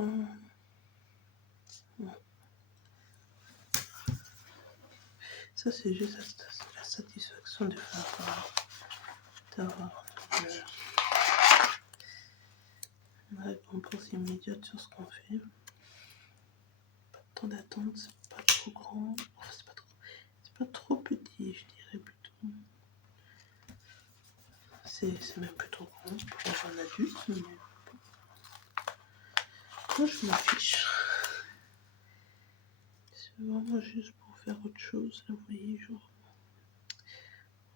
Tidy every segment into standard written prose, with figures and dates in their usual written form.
prends... Ça, c'est juste la satisfaction de faire d'avoir une récompense immédiate sur ce qu'on fait. Pas de temps d'attente, c'est pas trop grand. Enfin, c'est pas trop petit, je dirais plutôt. C'est même plutôt grand pour un adulte, mais moi je m'en fiche. C'est vraiment juste pour faire autre chose, là, vous voyez, genre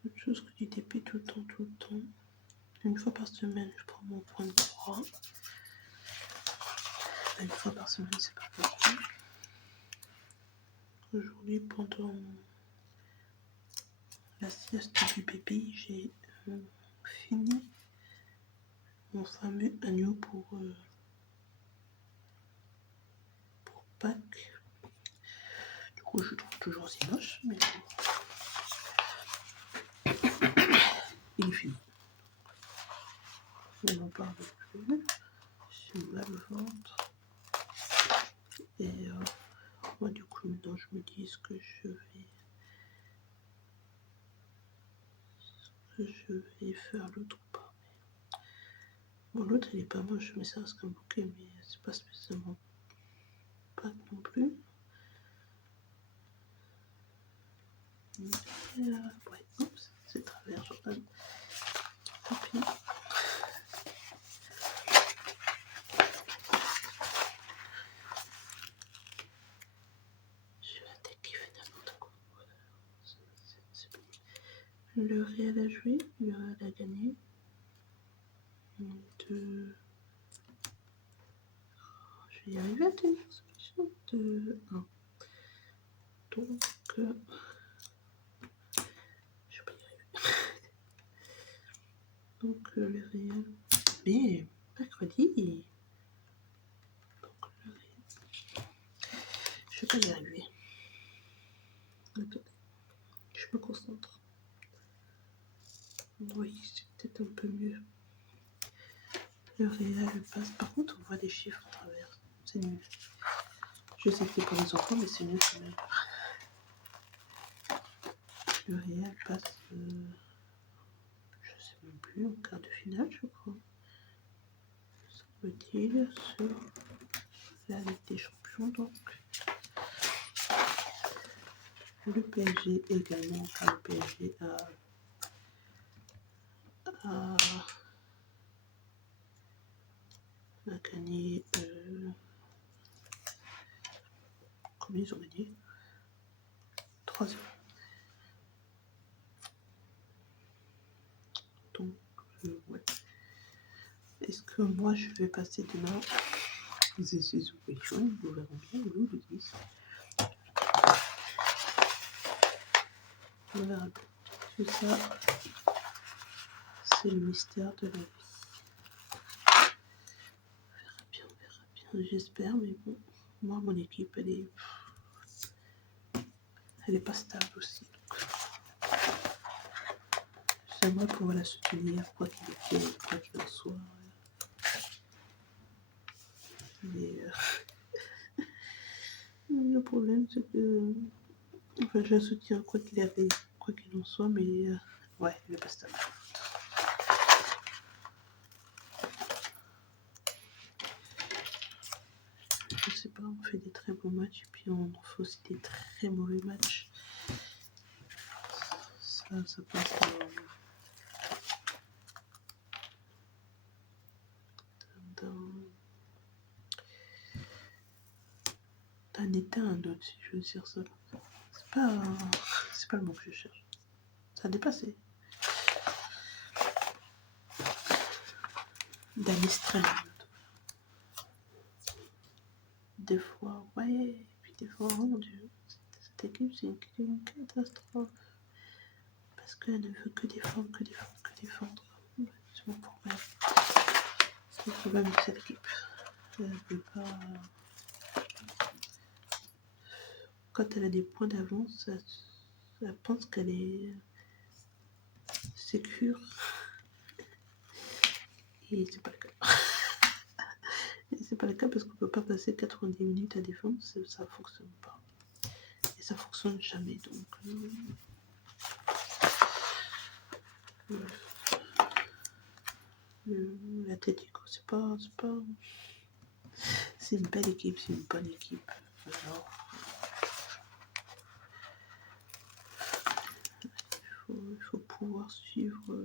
autre chose que du TP tout le temps. Une fois par semaine, je prends mon point de croix. Une fois par semaine, c'est pas beaucoup. Aujourd'hui, pendant la sieste du bébé, j'ai fini mon fameux agneau pour Pâques. Du coup, je trouve toujours aussi moche, mais il est fini. On n'en parle plus. J'ai mal au ventre. Et moi, du coup, maintenant, je me dis ce que je vais faire l'autre ou pas. Bon, l'autre, il est pas moche, mais ça reste comme bouquet, mais c'est pas spécialement pas non plus. Ouais, oups, c'est travers, Jordan. Tant pis. J'ai la tête qui fait n'importe quoi. C'est bon. Le Real a joué, le Real a gagné. Je vais y arriver à tenir ce machin de 1. Donc, je vais pas y arriver. Donc, le Real. Mais, mercredi. Donc, le Real. Je vais pas y arriver. Attendez, je me concentre. Oui, c'est peut-être un peu mieux. Le Real passe. Par contre, on voit des chiffres à travers. C'est nul. Je sais que c'est pour les enfants, mais c'est nul quand même. Le Real passe, je sais même plus, en quart de finale, je crois. Semble-t-il, sur la Ligue des Champions, donc. Le PSG également, car le PSG a gagné. Combien ils ont gagné 3-0. Donc, ouais. Est-ce que moi je vais passer demain This is question, nous verrons bien, nous le disent. On verra bien. Tout ça, c'est le mystère de la vie. On verra bien, j'espère, mais bon, moi, mon équipe, elle est pas stable aussi. J'aimerais pouvoir la soutenir, quoi qu'il en soit. Mais le problème, c'est que enfin, je la soutiens quoi qu'il en soit, mais ouais, elle est pas stable. Je sais pas, on fait des très bons matchs et puis on fait aussi des très mauvais matchs. Ça passe d'un état à un autre, si je veux dire ça. C'est pas le mot que je cherche. Ça a dépassé. D'un extrême à un autre. Des fois, ouais, et puis des fois, oh mon Dieu, cette équipe, c'est une catastrophe. Parce qu'elle ne veut que défendre. Ouais, c'est mon problème. C'est le problème de cette équipe. Elle ne veut pas... Quand elle a des points d'avance, elle pense qu'elle est sécure. Et c'est pas le cas. Et c'est pas le cas parce qu'on peut pas passer 90 minutes à défendre, ça fonctionne pas. Et ça fonctionne jamais, donc... L'Atlético, c'est une belle équipe, c'est une bonne équipe. Alors, il faut pouvoir suivre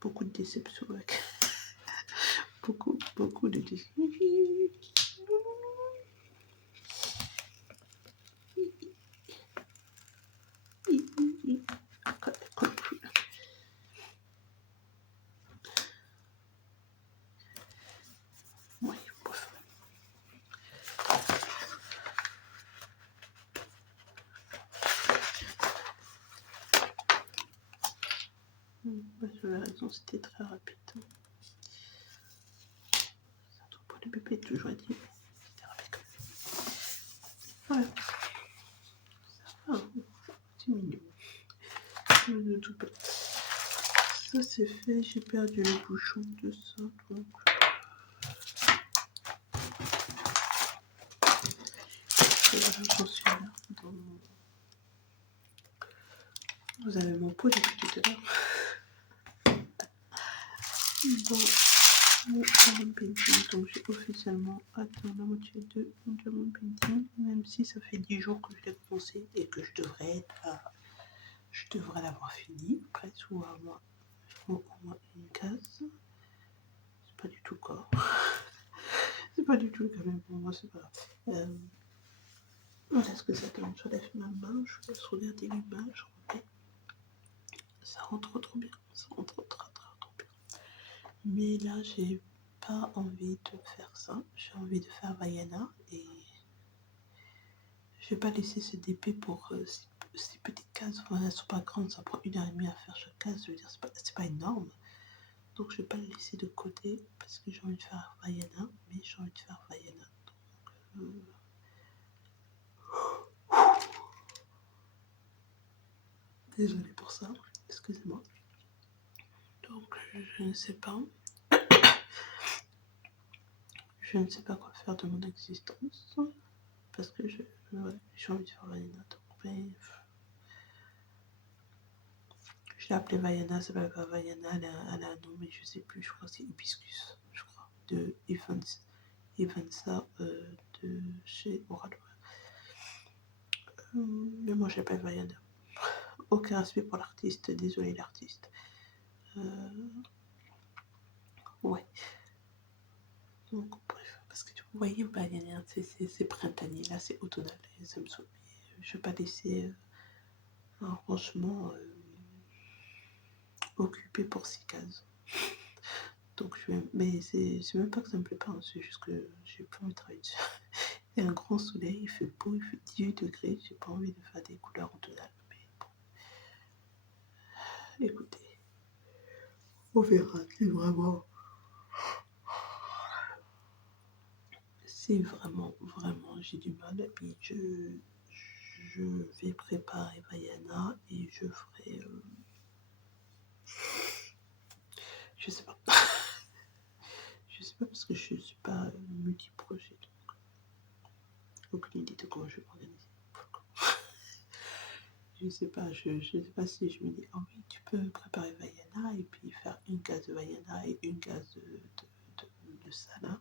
beaucoup de déceptions avec beaucoup de déceptions. Oui, bref. J'avais raison, c'était très rapide. Surtout pour les bébés, toujours dit. C'était rapide quand même. Voilà. Ça va, c'est mignon. Tout petit. Ça c'est fait, j'ai perdu le bouchon de ça, donc... Voilà, j'en suis là. Vous avez mon pot depuis tout à l'heure. Dans mon diamond painting, donc j'ai officiellement atteint la moitié de mon diamond painting, même si ça fait 10 jours que je l'ai commencé et que je devrais l'avoir fini, presque, ou au moins une case. C'est pas du tout corps. C'est pas du tout quand même pour moi, c'est pas grave. Voilà ce que ça donne. Je lève ma main, je vous laisse regarder l'image. Ça rentre trop bien, ça rentre trop bien. Mais là, j'ai pas envie de faire ça. J'ai envie de faire Vaiana et je vais pas laisser ce DP pour ces petites cases. Voilà, elles sont pas grandes, ça prend 1h30 à faire chaque case. Je veux dire, c'est pas énorme. Donc je vais pas le laisser de côté parce que j'ai envie de faire Vaiana, mais j'ai envie de faire Vaiana. Donc, désolée pour ça, excusez-moi. Donc je ne sais pas. Je ne sais pas quoi faire de mon existence parce que j'ai envie de faire Vaiana. Donc, je l'ai appelée Vaiana, ça s'appelle pas Vaiana, elle a un nom, mais je sais plus, je crois que c'est Hibiscus, je crois, de Ivansa de chez Oral. Mais moi j'appelle Vaiana. Aucun respect pour l'artiste, désolé l'artiste. Ouais. Donc bref, parce que vous voyez, Vaiana, c'est printanier, là c'est automnal, et ça me saoule. Je vais pas laisser un rangement occupé pour 6 cases. Donc mais c'est même pas que ça me plaît pas, hein, c'est juste que j'ai pas envie de travailler dessus. Il y a un grand soleil, il fait beau, il fait 18 degrés, j'ai pas envie de faire des couleurs automnales. Mais bon, écoutez, on verra si vraiment, j'ai du mal. Et puis je vais préparer Vaiana et je ferai... je sais pas. Je sais pas parce que je suis pas multi-projet. Donc aucune idée de comment je vais m'organiser. Je sais pas, je sais pas si je me dis, oh oui, tu peux préparer Vaiana et puis faire une case de Vaiana et une case de Sana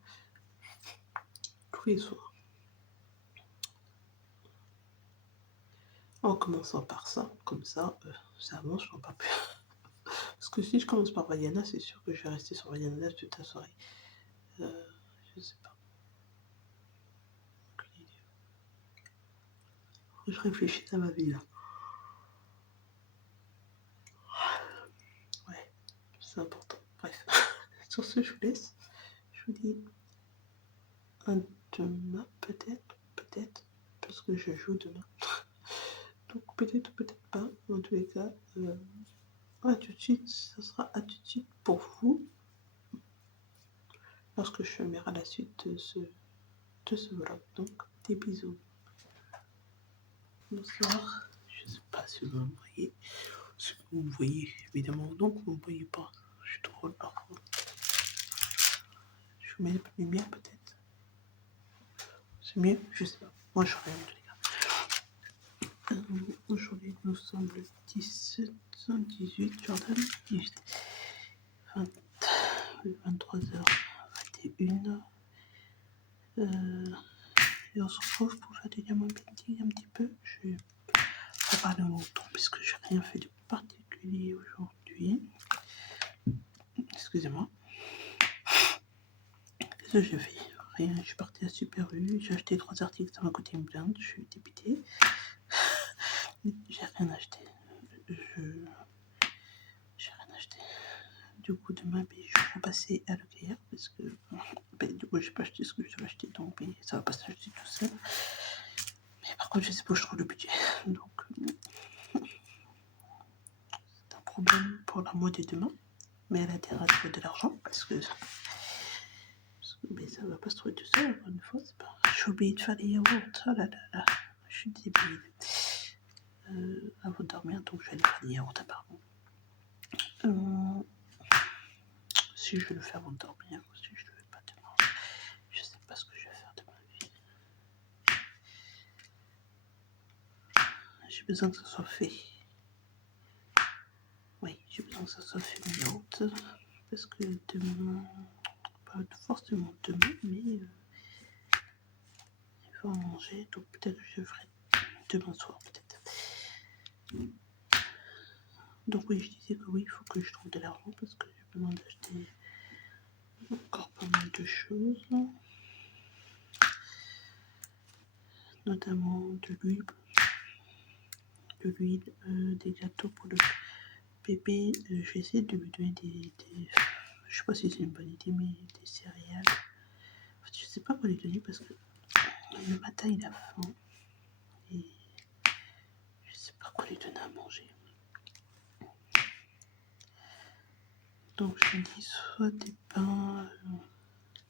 tous les soirs. En commençant par ça, comme ça, ça avance, je n'en parle plus. Parce que si je commence par Vaiana, c'est sûr que je vais rester sur Vaiana toute la soirée. Je sais pas. Aucune idée. Je réfléchis à ma vie là. Ouais, c'est important. Bref. Sur ce, je vous laisse. Je vous dis à demain, peut-être, parce que je joue demain. Donc peut-être ou peut-être pas. En tous les cas, à tout de suite. Ça sera à tout de suite pour vous. Lorsque je filmerai la suite de ce vlog. Donc des bisous. Bonsoir. Je sais pas si vous me voyez. Si vous me voyez, évidemment. Donc vous me voyez pas. Je suis trop là. Je mets pas de lumière peut-être. C'est mieux, je sais pas. Moi je rien en tous les cas. Aujourd'hui nous sommes le 17, 18, Jordan, 18, 20, 23h21. Et on se retrouve pour faire du diamant painting un petit peu. Je vais pas parler longtemps puisque j'ai rien fait de particulier aujourd'hui. Excusez-moi. Qu'est-ce que j'ai fait? Rien, je suis partie à Super U, j'ai acheté 3 articles, ça m'a coûté une blinde, je suis dépitée. J'ai rien acheté. J'ai rien acheté. Du coup, demain, je vais passer à Leclerc parce que du coup, j'ai pas acheté ce que je devais acheter, donc ça va pas s'acheter tout seul. Mais par contre, je sais pas où je trouve le budget. Donc, c'est un problème pour la mode de demain. Mais elle a intérêt à trouver de l'argent parce que mais ça va pas se trouver tout seul, encore une fois. C'est pas... J'ai oublié de faire les yaourts. Oh là là là. Je suis débile. Avant de dormir, donc je vais aller faire des yaourts apparemment. Si je vais le faire avant de dormir ou si je le fais pas demain. Je sais pas ce que je vais faire de ma vie. J'ai besoin que ça soit fait. Oui, j'ai besoin que ça soit fait les yaourts. Parce que demain, pas forcément demain, mais il faut en manger. Donc peut-être que je ferai demain soir, peut-être. Donc oui, je disais que oui, il faut que je trouve de l'argent parce que j'ai besoin d'acheter encore pas mal de choses. Notamment de l'huile, des gâteaux pour le bébé. Je vais essayer de lui donner je sais pas si c'est une bonne idée, mais des céréales. En fait, je sais pas quoi lui donner parce que le matin il a faim et je sais pas quoi lui donner à manger. Donc je me dis soit des pains,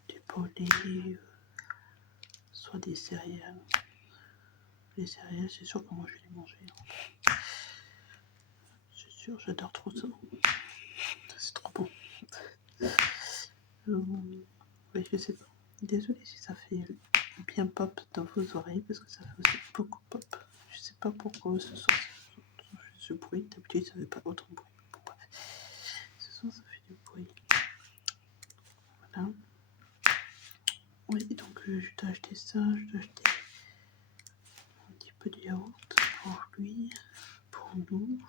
du pain au lait, soit des céréales. Les céréales, c'est sûr que moi je vais les manger. C'est sûr, j'adore trop ça. C'est trop bon. Oui, je sais pas. Désolée si ça fait bien pop dans vos oreilles parce que ça fait aussi beaucoup pop. Je sais pas pourquoi ce bruit. D'habitude, ça fait pas autant de bruit. Bon, bref. Ce soir, ça fait du bruit. Voilà. Oui, donc je dois acheter ça. Je dois acheter un petit peu de yaourt pour lui, pour nous.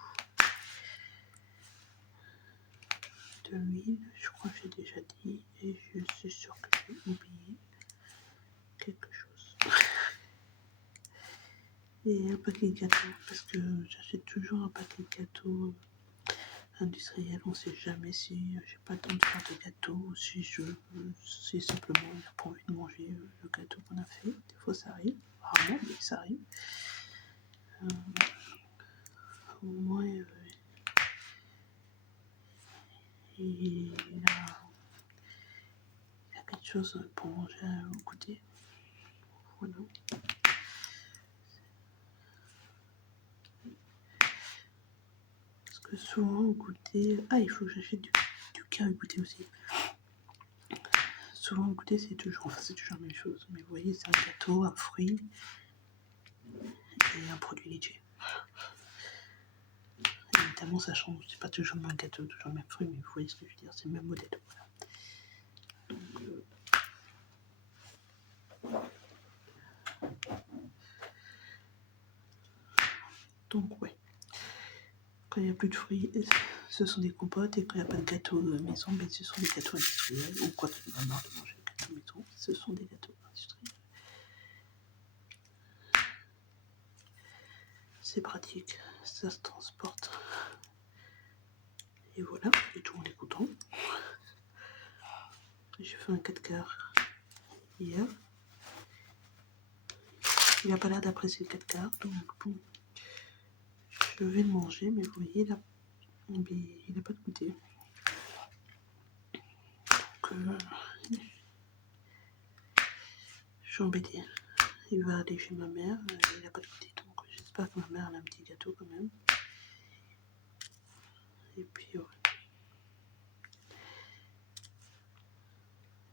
De l'huile, je crois que j'ai déjà dit. Et je suis sûre que j'ai oublié quelque chose. Et un paquet de gâteaux, parce que j'achète toujours un paquet de gâteaux industriels. On sait jamais si j'ai pas le temps de faire de gâteaux ou si c'est simplement il n'a pas envie de manger le gâteau qu'on a fait. Des fois ça arrive, rarement, mais ça arrive. Au moins, il a quelque chose pour manger au goûter. Voilà. Parce que souvent au goûter... Ah, il faut que j'achète du carré goûter aussi. Souvent au goûter c'est toujours la même chose. Mais vous voyez, c'est un gâteau, un fruit et un produit laitier. Évidemment, ça change. C'est pas toujours le même gâteau, toujours le même fruit, mais vous voyez ce que je veux dire. C'est le même modèle. Voilà. Donc ouais. Quand il n'y a plus de fruits, ce sont des compotes, et quand il n'y a pas de gâteau maison, ben, ce sont des gâteaux industriels, ou quand on a marre de manger des gâteaux maison, ce sont des gâteaux industriels. C'est pratique, ça se transporte. Et voilà, et tout le monde est content. J'ai fait un 4 quarts hier. Il n'a pas l'air d'apprécier le 4 quarts, donc bon, je vais le manger, mais vous voyez là, il n'a pas de goûter. Donc, je suis embêtée. Il va aller chez ma mère, il n'a pas de goûter, donc j'espère que ma mère a un petit gâteau quand même. Et puis ouais.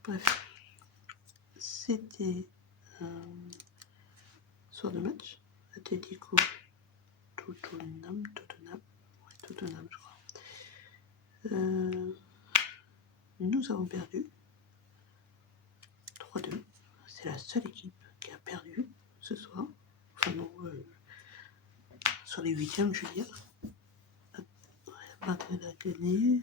Bref, c'était soir de match. Atlético Tottenham, je crois. Nous avons perdu 3-2. C'est la seule équipe qui a perdu ce soir. Enfin non, sur les huitièmes, je veux dire. Madrid a gagné.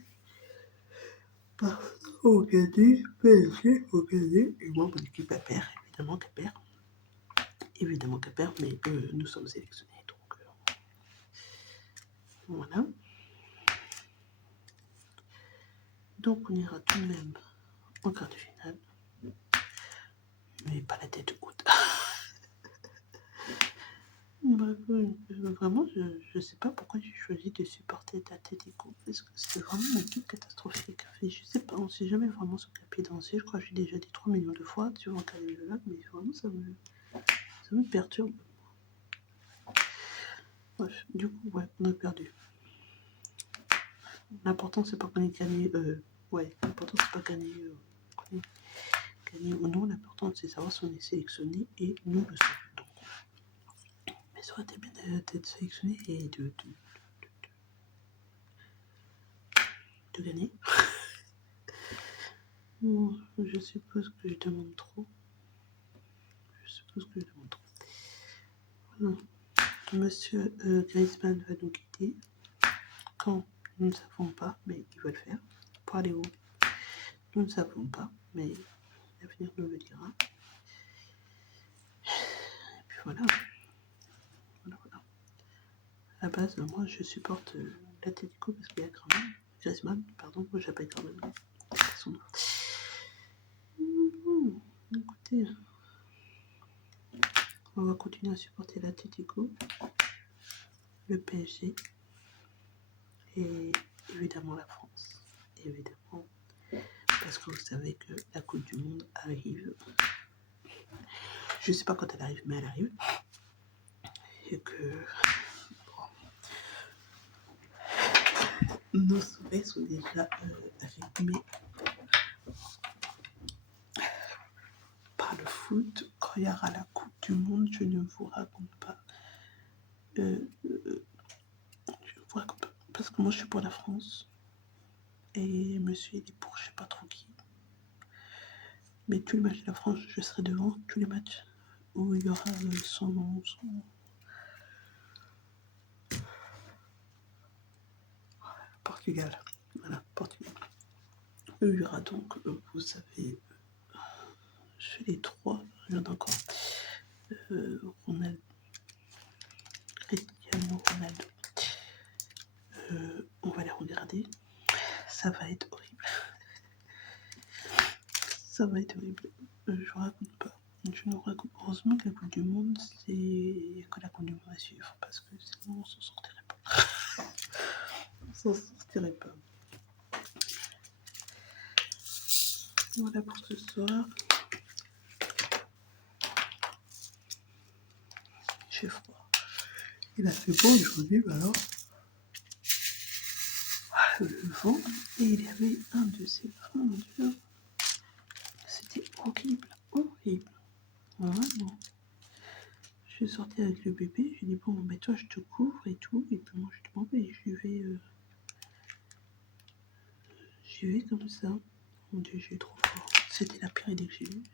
Barça a gagné. PSG a gagné. Et moi, mon équipe a perd. Évidemment qu'elle perd. Mais nous sommes sélectionnés. Donc, voilà. Donc, on ira tout de même en quart de finale. Mais pas la tête haute. Vraiment, je sais pas pourquoi j'ai choisi de supporter Atletico. Parce que c'est vraiment une équipe catastrophique. Enfin, je sais pas, on sait jamais vraiment sur quel pied danser. Je crois que j'ai déjà dit 3 millions de fois sur mon carnet de là, mais vraiment ça me perturbe. Bref, du coup, ouais, on a perdu. L'important c'est pas qu'on ait gagné. L'important c'est pas gagner, qu'on ait gagné ou non. L'important c'est savoir si on est sélectionné et nous le sommes. Donc, mais ça aurait été bien d'être sélectionné et de gagner. Bon, je suppose que je demande trop. Voilà. Monsieur Griezmann va nous quitter. Quand nous ne savons pas, mais il va le faire. Pour aller où? Nous ne savons pas, mais l'avenir nous le dira. Et puis voilà. À la base, moi je supporte l'Atlético parce qu'il y a Griezmann, pardon, moi j'appelle quand même son nom. Écoutez, on va continuer à supporter l'Atlético, le PSG et évidemment la France. Évidemment, parce que vous savez que la Coupe du Monde arrive. Je ne sais pas quand elle arrive, mais elle arrive. Et que nos soirées sont déjà rythmées par le foot. Quand il y aura la Coupe du Monde, je ne vous raconte pas. Parce que moi je suis pour la France et monsieur il est pour je sais pas trop qui. Mais tous les matchs de la France, je serai devant. Tous les matchs où il y aura son... Portugal. Voilà, Portugal. Il y aura donc, vous savez, je fais les trois, il y en a encore. Cristiano Ronaldo. On va les regarder. Ça va être horrible. Ça va être horrible. Je raconte pas. Je nous raconte. Heureusement que la Coupe du Monde, il n'y a que la Coupe du Monde à suivre parce que sinon on s'en sortirait pas. On s'en sortirait pas. Voilà pour ce soir. J'ai froid. Il a fait beau aujourd'hui, alors. Le vent, et il y avait un de ces vents, mon Dieu. C'était horrible. Vraiment. Je suis sortie avec le bébé, j'ai dit bon, mais toi je te couvre et tout, et puis moi je te mais j'y vais comme ça. Mon Dieu, j'ai eu trop fort. C'était la pire idée que j'ai eue.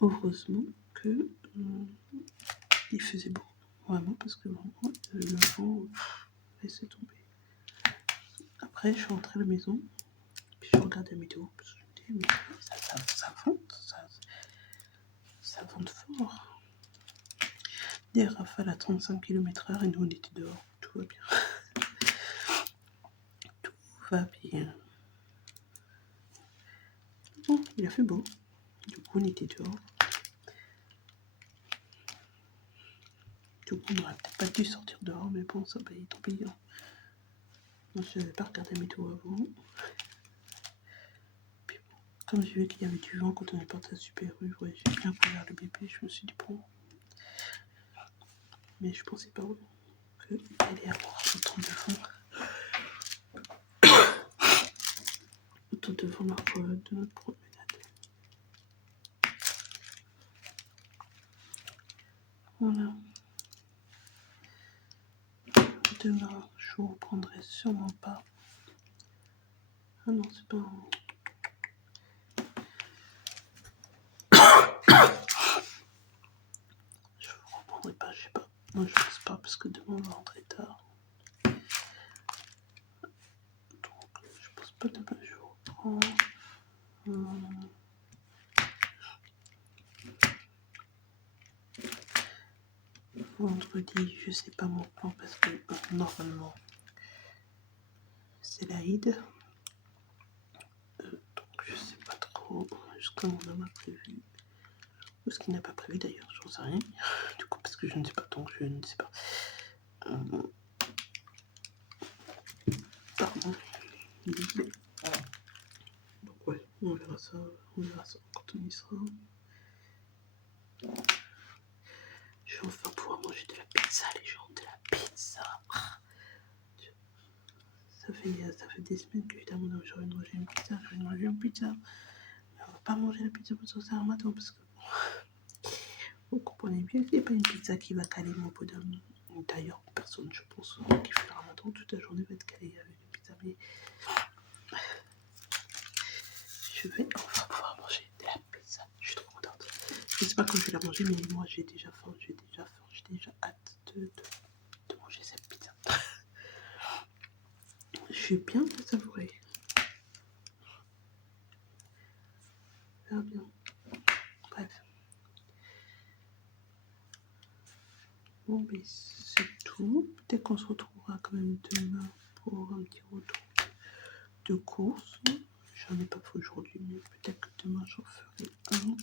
Heureusement que il faisait beau. Vraiment, parce que vraiment, le vent laissait tomber. Après, je suis rentrée à la maison, puis je regarde la météo, parce que je me dis, mais ça vente fort. Des rafales à 35 km/h et nous on était dehors. Tout va bien. Tout va bien. Bon, il a fait beau. Du coup, on était dehors. Du coup, on n'aurait peut-être pas dû sortir dehors, mais bon, ça va y tomber. Moi, je n'avais pas regardé la météo avant. Puis bon, comme j'ai vu qu'il y avait du vent quand on est parti à Super U, ouais, j'ai bien couvert le bébé, je me suis dit bon. Mais je pensais pas qu'il allait avoir autant sortent devant de notre promenade. Voilà. Demain, je vous reprendrai sûrement pas. Ah non, c'est pas un... Je vous reprendrai pas, je sais pas. Moi, je pense pas parce que demain, on va rentrer tard. Donc, je pense pas demain, je vous reprends. Vendredi, je sais pas mon plan parce que normalement, c'est l'Aïd. Donc, je sais pas trop ce que mon homme a prévu. Ou ce qu'il n'a pas prévu d'ailleurs, j'en sais rien. Du coup, parce que je ne sais pas, donc je ne sais pas. Pardon. Donc ouais, on verra ça quand on y sera. Je vais enfin pouvoir manger de la pizza, les gens, de la pizza. Ça fait des semaines que évidemment j'ai envie de manger une pizza, j'ai envie de manger une pizza. Mais on va pas manger la pizza pour ce matin parce que vous comprenez bien que c'est pas une pizza qui va caler mon pot d'homme. D'ailleurs, personne, je pense, qui fait le ramadan toute la journée va être calé avec une pizza. Mais je vais enfin pouvoir manger de la pizza. Je suis trop contente. Je sais pas quand je vais la manger, mais moi j'ai déjà faim, j'ai déjà hâte de manger cette pizza. Je suis bien de savourer. Ça va bien. Bref. Bon, mais c'est tout. Peut-être qu'on se retrouvera quand même demain pour un petit retour de course. J'en ai pas fait aujourd'hui, mais peut-être que demain j'en ferai un.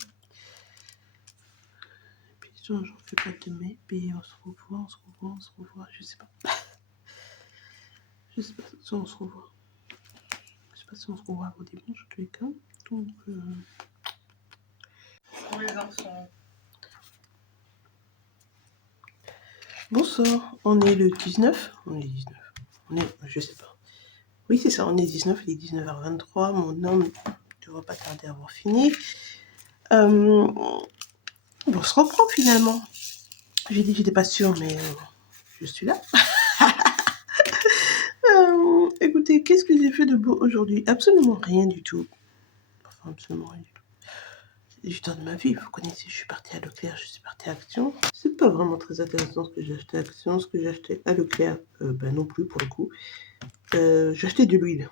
Et puis sinon j'en fais pas demain. Puis on se revoit. Je sais pas. Je sais pas si on se revoit. Je sais pas si on se revoit avant dimanche, en tous les cas. Donc. Les enfants. Bonsoir, on est le 19. Je sais pas. Oui, c'est ça, on est 19, il est 19h23. Mon homme ne devrait pas tarder à avoir fini. On se reprend finalement. J'ai dit que j'étais pas sûre, mais je suis là. Écoutez, qu'est-ce que j'ai fait de beau aujourd'hui? Absolument rien du tout. Enfin, absolument rien du tout. L'histoire de ma vie, vous connaissez, je suis partie à Leclerc, je suis partie à Action. C'est pas vraiment très intéressant ce que j'ai acheté à Action. Ce que j'ai acheté à Leclerc, non plus pour le coup. J'ai acheté de l'huile.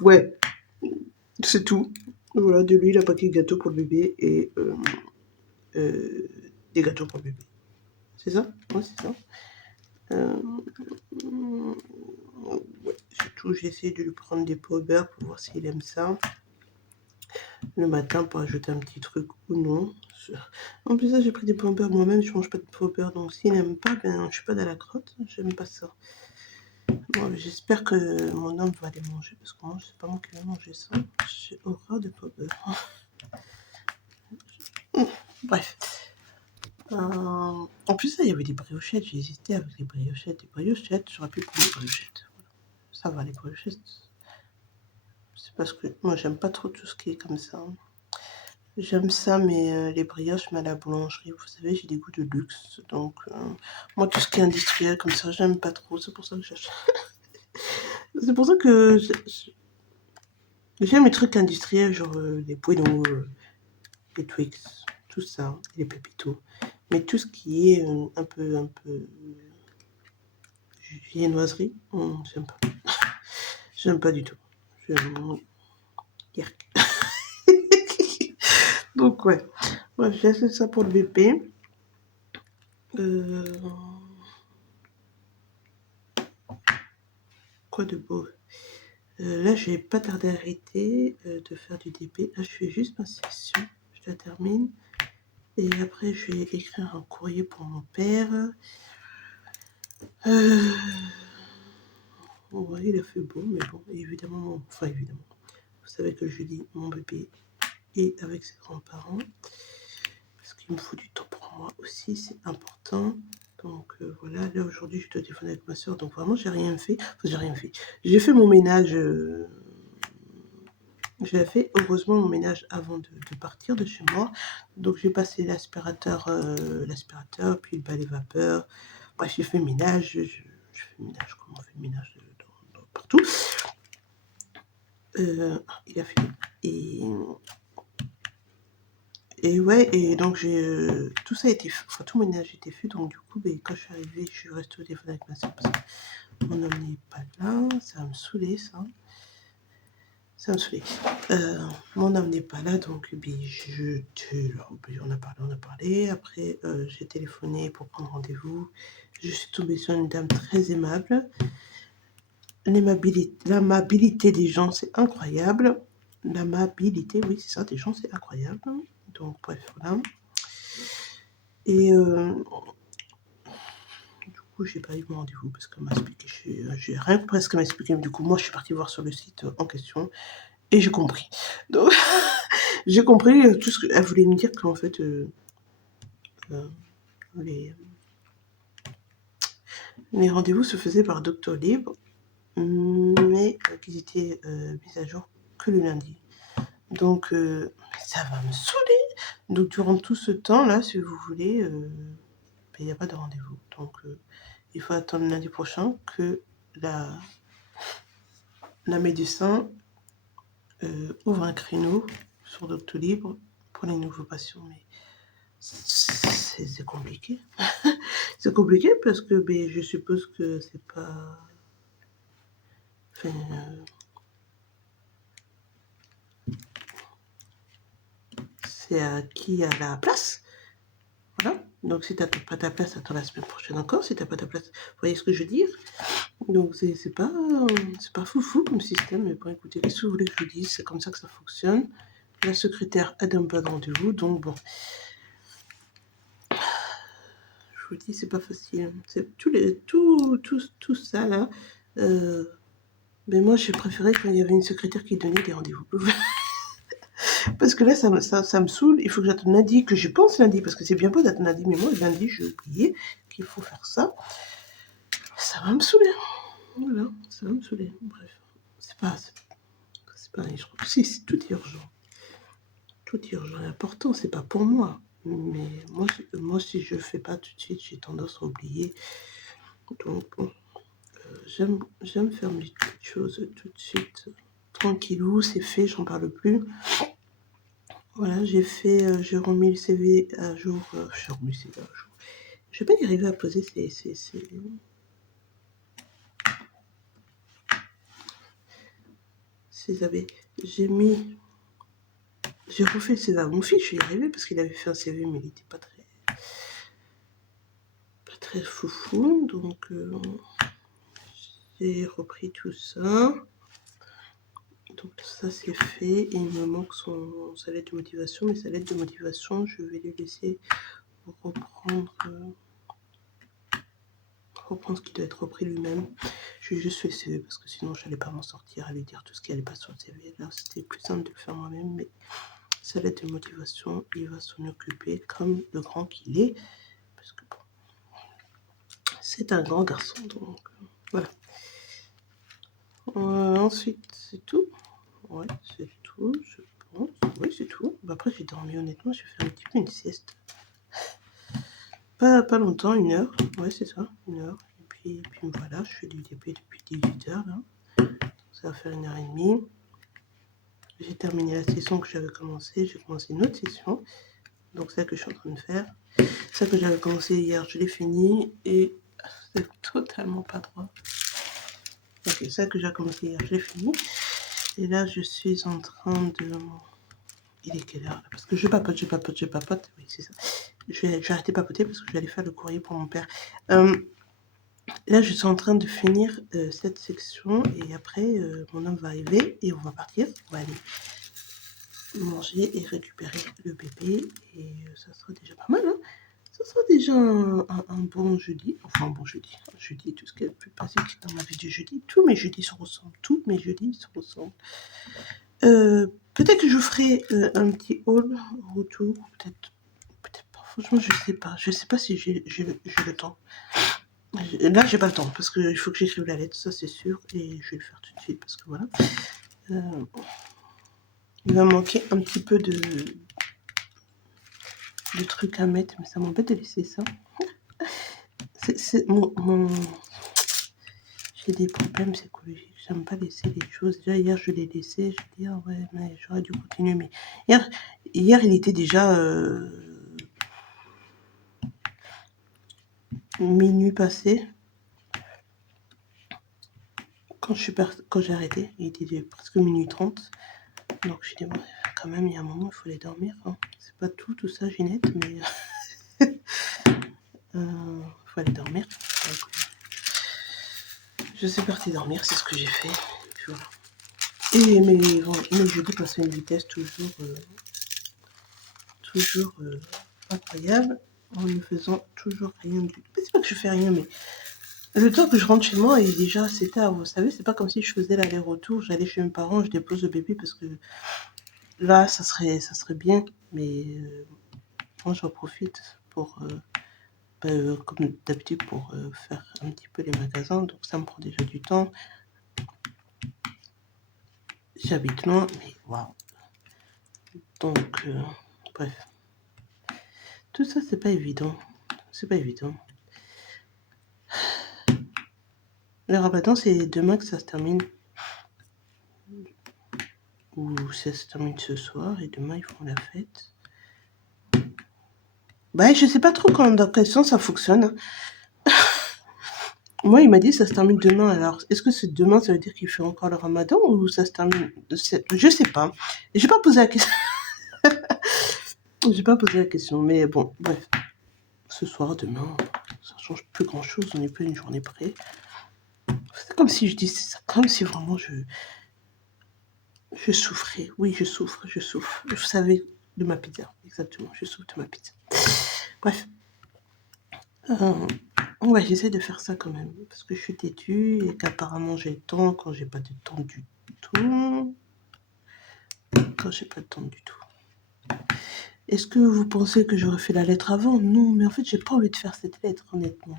Ouais, c'est tout. Voilà, de l'huile, un paquet de gâteaux pour le bébé et des gâteaux pour le bébé. C'est ça? Ouais, c'est ça. Ouais, c'est tout. J'ai essayé de lui prendre des pots au beurre pour voir s'il aime ça. Le matin pour ajouter un petit truc ou non. En plus, là, j'ai pris des pots au beurre moi-même. Je mange pas de pots au beurre. Donc, s'il n'aime pas, ben, je suis pas dans la crotte. J'aime pas ça. Bon, j'espère que mon homme va les manger parce que moi, c'est pas moi qui vais manger ça. J'ai horreur de pots au beurre. Bref. En plus, là, il y avait des briochettes. J'ai hésité avec les briochettes. Les briochettes, j'aurais pu prendre les briochettes. Voilà. Ça va, les briochettes. C'est parce que moi, j'aime pas trop tout ce qui est comme ça. J'aime ça, mais les brioches, mais à la boulangerie, vous savez, j'ai des goûts de luxe. Donc, moi, tout ce qui est industriel comme ça, j'aime pas trop. C'est pour ça que j'achète. C'est pour ça que j'aime les trucs industriels, genre les Bueno, les Twix, tout ça, les Pépitos. Mais tout ce qui est un peu viennoiserie, j'aime pas. J'aime pas du tout. Yerk. Donc, ouais. Bref, j'ai acheté ça pour le bébé. Quoi de beau? Là, je vais pas tarder à arrêter de faire du DP. Là, je fais juste ma session. Je la termine. Et après, je vais écrire un courrier pour mon père. Ouais, il a fait beau, mais bon, évidemment, évidemment. Vous savez que je dis mon bébé est avec ses grands-parents. Parce qu'il me faut du temps pour moi aussi, c'est important. Donc voilà, là aujourd'hui je dois téléphoner avec ma soeur, donc vraiment j'ai rien fait. Enfin, j'ai rien fait. J'ai fait mon ménage, j'ai fait heureusement mon ménage avant de partir de chez moi. Donc j'ai passé l'aspirateur, puis le balai vapeur. Bref, j'ai fait le ménage, je fais le ménage, comment on fait le ménage partout. Il a fait. Et ouais, et donc tout ça a été fait, enfin tout mon ménage a été fait, donc du coup, quand je suis arrivée, je suis restée au téléphone avec ma soeur parce que mon homme n'est pas là, ça va me saouler ça. Ça me saoulait. Mon homme n'est pas là, donc on a parlé. Après, j'ai téléphoné pour prendre rendez-vous. Je suis tombée sur une dame très aimable. L'amabilité des gens, c'est incroyable. L'amabilité, oui, c'est ça, des gens, c'est incroyable. Donc, bref, voilà. Et du coup, j'ai pas eu mon rendez-vous parce qu'elle m'a expliqué, j'ai rien compris à ce qu'elle m'a expliqué. Mais du coup, moi, je suis partie voir sur le site en question et j'ai compris. Donc, j'ai compris tout ce qu'elle voulait me dire, qu'en fait, les rendez-vous se faisaient par Doctolib, mais qu'ils étaient mis à jour que le lundi. Donc, ça va me saouler. Donc, durant tout ce temps-là, si vous voulez, il n'y a pas de rendez-vous. Donc, il faut attendre lundi prochain que la médecin ouvre un créneau sur Doctolib pour les nouveaux patients. Mais c'est compliqué. C'est compliqué parce que je suppose que c'est pas... Enfin, c'est à qui a la place. Voilà. Donc si t'as pas ta place, attends la semaine prochaine encore. Si t'as pas ta place, vous voyez ce que je veux dire. Donc c'est pas foufou comme système. Mais bon, écoutez, qu'est-ce que vous voulez que je vous dise, c'est comme ça que ça fonctionne. La secrétaire a donné pas de rendez-vous, donc bon. Je vous dis, c'est pas facile. C'est tout ça là. Mais moi, j'ai préféré quand il y avait une secrétaire qui donnait des rendez-vous. Parce que là, ça me saoule. Il faut que j'attende lundi, que je pense lundi, parce que c'est bien beau d'attendre lundi, mais moi, lundi, j'ai oublié qu'il faut faire ça. Ça va me saouler. Voilà, ça va me saouler. Bref, c'est pas je trouve que c'est tout est urgent. Tout est urgent et important, c'est pas pour moi. Mais moi, si je fais pas tout de suite, j'ai tendance à oublier. Donc, bon, j'aime faire mes petites choses tout de suite. Tranquillou, c'est fait, j'en parle plus. Voilà, j'ai remis le CV à jour. J'ai remis le CV à jour. Je vais pas y arriver à poser ces abeilles. J'ai refait le CV à mon fils, je suis y arrivée parce qu'il avait fait un CV, mais il était pas très foufou. Donc, j'ai repris tout ça. Donc, ça c'est fait. Et il me manque sa lettre de motivation. Mais sa lettre de motivation, je vais lui laisser reprendre ce qui doit être repris lui-même. Je vais juste fait le CV parce que sinon je n'allais pas m'en sortir à lui dire tout ce qui allait pas sur le CV. Là, c'était plus simple de le faire moi-même, mais sa lettre de motivation, il va s'en occuper comme le grand qu'il est, parce que bon, c'est un grand garçon, donc voilà. Ensuite, c'est tout. Ouais, c'est tout, je pense. Oui, c'est tout. Après, j'ai dormi honnêtement, j'ai fait un petit peu une sieste. Pas longtemps, 1 heure. Ouais, c'est ça, 1 heure. Et puis voilà, je fais du DP depuis 18h là. Ça va faire 1h30. J'ai terminé la session que j'avais commencée. J'ai commencé une autre session. Donc celle que je suis en train de faire. Celle que j'avais commencé hier, je l'ai finie. Et c'est totalement pas droit. Ok, celle que j'ai commencé hier, je l'ai finie. Et là, je suis en train de... Il est quelle heure là? Parce que je papote. Oui, c'est ça. Je vais arrêter de papoter parce que je vais aller faire le courrier pour mon père. Là, je suis en train de finir cette section et après, mon homme va arriver et on va partir. On va aller manger et récupérer le bébé et ça sera déjà pas mal. Hein, ça sera déjà un bon jeudi. Enfin, un bon jeudi. Un jeudi, tout ce qui est le plus basique dans ma vie du jeudi. Tous mes jeudis se ressemblent. Peut-être que je ferai un petit haul retour. Peut-être Franchement, je sais pas. Je sais pas si j'ai le temps. Là, j'ai pas le temps parce qu'il faut que j'écrive la lettre, ça c'est sûr, et je vais le faire tout de suite parce que voilà. Il va manquer un petit peu de trucs à mettre, mais ça m'embête de laisser ça. C'est j'ai des problèmes psychologiques. J'aime pas laisser les choses. Déjà hier je l'ai laissé. J'ai dit ah ouais mais j'aurais dû continuer. Mais hier il était déjà minuit passé. Quand j'ai arrêté, il était presque minuit 30. Donc j'ai dit bon, quand même il y a un moment il faut aller dormir. Hein. C'est pas tout ça Ginette, mais faut aller dormir. Donc, je suis partie dormir, c'est ce que j'ai fait. Puis voilà. Et mes jeudis passent à une vitesse toujours incroyable, en ne faisant toujours rien du tout. C'est pas que je fais rien, mais le temps que je rentre chez moi est déjà assez tard. Vous savez, c'est pas comme si je faisais l'aller-retour, j'allais chez mes parents, je dépose le bébé parce que là, ça serait bien, mais moi j'en profite pour, comme d'habitude, pour faire un petit peu les magasins, donc ça me prend déjà du temps. J'habite loin, mais waouh. Donc, bref. Tout ça, c'est pas évident. C'est pas évident. Le Ramadan, c'est demain que ça se termine. Ou ça se termine ce soir et demain ils font la fête. Bah, je sais pas trop dans quel sens ça fonctionne. Moi, il m'a dit ça se termine demain. Alors, est-ce que c'est demain, ça veut dire qu'il fait encore le Ramadan ou ça se termine? Je sais pas. J'ai pas posé la question. J'ai pas posé la question, mais bon, bref. Ce soir, demain, ça change plus grand-chose. On n'est plus une journée près. C'est comme si je disais ça, comme si vraiment je souffrais. Oui, je souffre. Vous savez, de ma pizza. Exactement, je souffre de ma pizza. Bref. Ouais, j'essaie de faire ça quand même. Parce que je suis têtue et qu'apparemment j'ai le temps quand j'ai pas de temps du tout. Quand j'ai pas de temps du tout. Est-ce que vous pensez que j'aurais fait la lettre avant? Non, mais en fait, j'ai pas envie de faire cette lettre, honnêtement.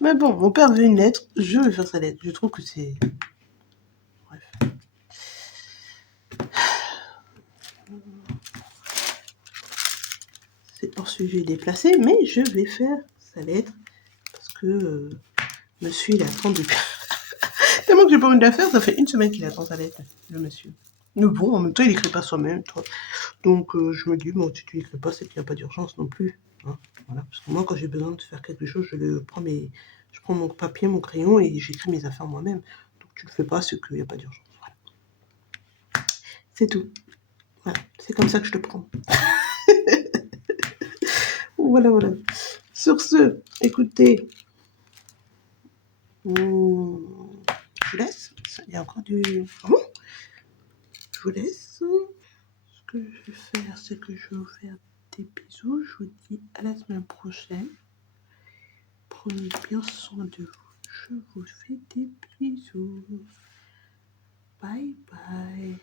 Mais bon, mon père veut une lettre, je vais faire sa lettre. Je trouve que c'est... Bref. C'est hors sujet déplacé, mais je vais faire sa lettre parce que monsieur, il attend depuis... Tellement que j'ai pas envie de la faire, ça fait 1 semaine qu'il attend sa lettre, le monsieur. Mais bon, en même temps, il écrit pas soi-même, toi. Donc, je me dis, bon, si tu l'écris pas, c'est qu'il n'y a pas d'urgence non plus. Hein, voilà. Parce que moi, quand j'ai besoin de faire quelque chose, je prends mon papier, mon crayon et j'écris mes affaires moi-même. Donc, tu le fais pas, c'est qu'il n'y a pas d'urgence. Voilà. C'est tout. Voilà. C'est comme ça que je te prends. Voilà. Sur ce, écoutez, je vous laisse. Il y a encore du... Je vous laisse. Ce que je vais faire, c'est que je vais vous faire des bisous. Je vous dis à la semaine prochaine. Prenez bien soin de vous. Je vous fais des bisous. Bye bye.